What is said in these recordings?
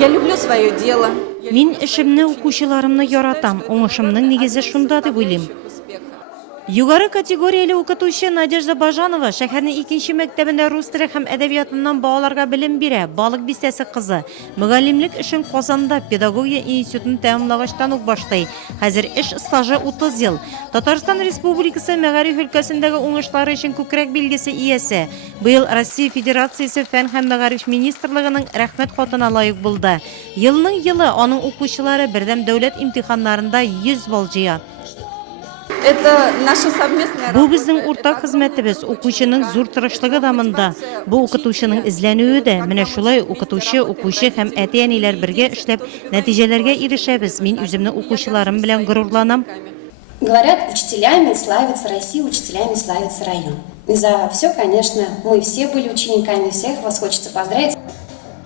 Я люблю свое дело. Мин эшемне укучыларымны яратам, оңышымның нигезе шунда дип уйлыйм. Югары категорияле укытучы Надежда Бажанова шәһәрнең 2нче мәктәбендә рус теле һәм әдәбиятыннан балаларга белем бирә. Балык бистәсе кызы. Мөгаллимлек эшен Казанда педагогия институтын тәмамлагачтан ук башлый. Хәзер эш стажы 30 ел. Татарстан Республикасы Мәгариф өлкәсендәге уңышлары өчен күкрәк билгесе иясе. Быел Россия Федерациясе фән һәм мәгариф министрлыгының рәхмәт хатына лаек булды. Елның елы аның укучылары бердәм дәүләт имтиханнарында 100 балл җыя. Это наша совместная Бу безнең уртак хезмәтебез, укучының зур тырышлыгы да монда. Бу укытучының эзләнүе дә, менә шулай укытучы, укучы һәм әти-әниләр бергә эшләп нәтиҗәләргә ирешәбез. Мин үземнең укучыларым белән горурланам. Говорят, учителями славится Россия, учителями славится район. И за все, конечно, мы все были учениками, всех вас хочется поздравить.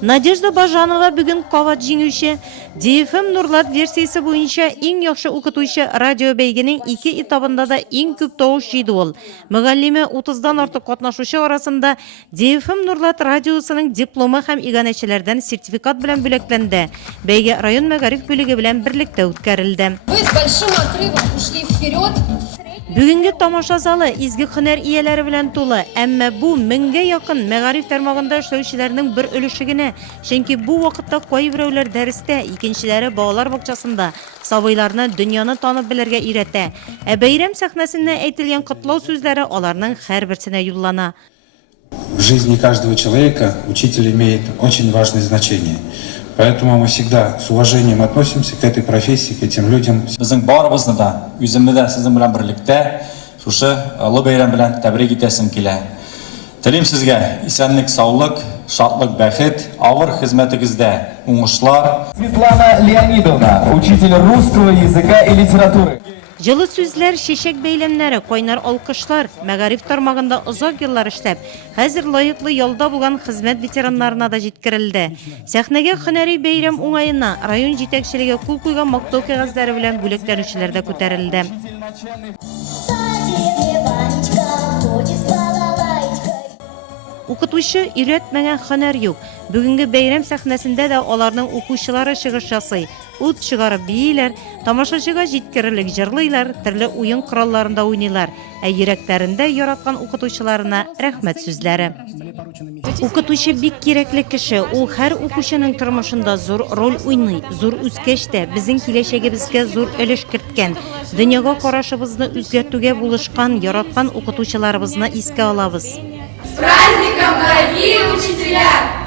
Надежда Бажанова бүген кават җиңүче. ДФМ Нурлат версиясе буенча иң яхшы укытучы радио бәйгенең 2 этабында да иң күп тавыш җыйды ул. Мөгаллиме 30дан артык катнашучы арасында ДФМ Нурлат радиосының дипломы һәм иганәчеләрдән сертификат белән бүләкләнде. Бәйге район мәгариф бүлеге белән берлектә үткәрелде. Вы с большим отрывом ушли вперед. Бүгенге тамаша залы изге һөнәр ияләре белән тулы, әмма бу 1000гә якын мәгариф тармагында эшләүчеләрнең бер өлеше генә. Чөнки бу вакытта кайберәүләр дәрестә, икенчеләре балалар бакчасында сабыйларны дөньяны танып белергә өйрәтә. Ә бәйрәм сәхнәсендә әйтелгән котлау сүзләре аларның һәрберсенә юллана. В жизни каждого человека учитель имеет очень важное значение. Поэтому мы всегда с уважением относимся к этой профессии, к этим людям. Безнең барыбызны да, үземне дә сезнең белән берлектә шушы олы бәйрәм белән тәбрик итәсем килә. Телим сезгә исәнлек, саулык, шатлык, бәхет, авыр хезмәтегездә уңышлар. Светлана Леонидовна, учитель русского языка и литературы. Җылы сүзләр, шешек бәйләмнәре, кайнар алкышлар, мәгариф тармагында озак еллар эшләп, хәзер лаеклы ялда булган хезмәт ветераннарына да җиткерелде. Сәхнәгә һөнәри бәйрәм уңаена район җитәкчелеге кул куйган мактау кәгазьләре белән бүләкләнүчеләр дә күтәрелде. Укытучы өйрәтмәгән һөнәр юк. Бүгенге бәйрәм сәхнәсендә дә аларның укучылары чыгыш ясый. Ут чыгарып бийләр, тамашачыга җиткерерлек җырлыйлар, төрле уен коралларында уйныйлар. Ә йөрәкләрендә яраткан укытучыларына рәхмәт сүзләре. Укытучы бик кирәкле кеше, ул һәр укучының тормышында зур роль уйный, зур үскәч тә безнең киләчәгебезгә зур өлеш керткән. Дөньяга карашыбызны үзгәртүгә булышкан, яраткан укытучыларыбызны искә алабыз. С праздником, дорогие учителя!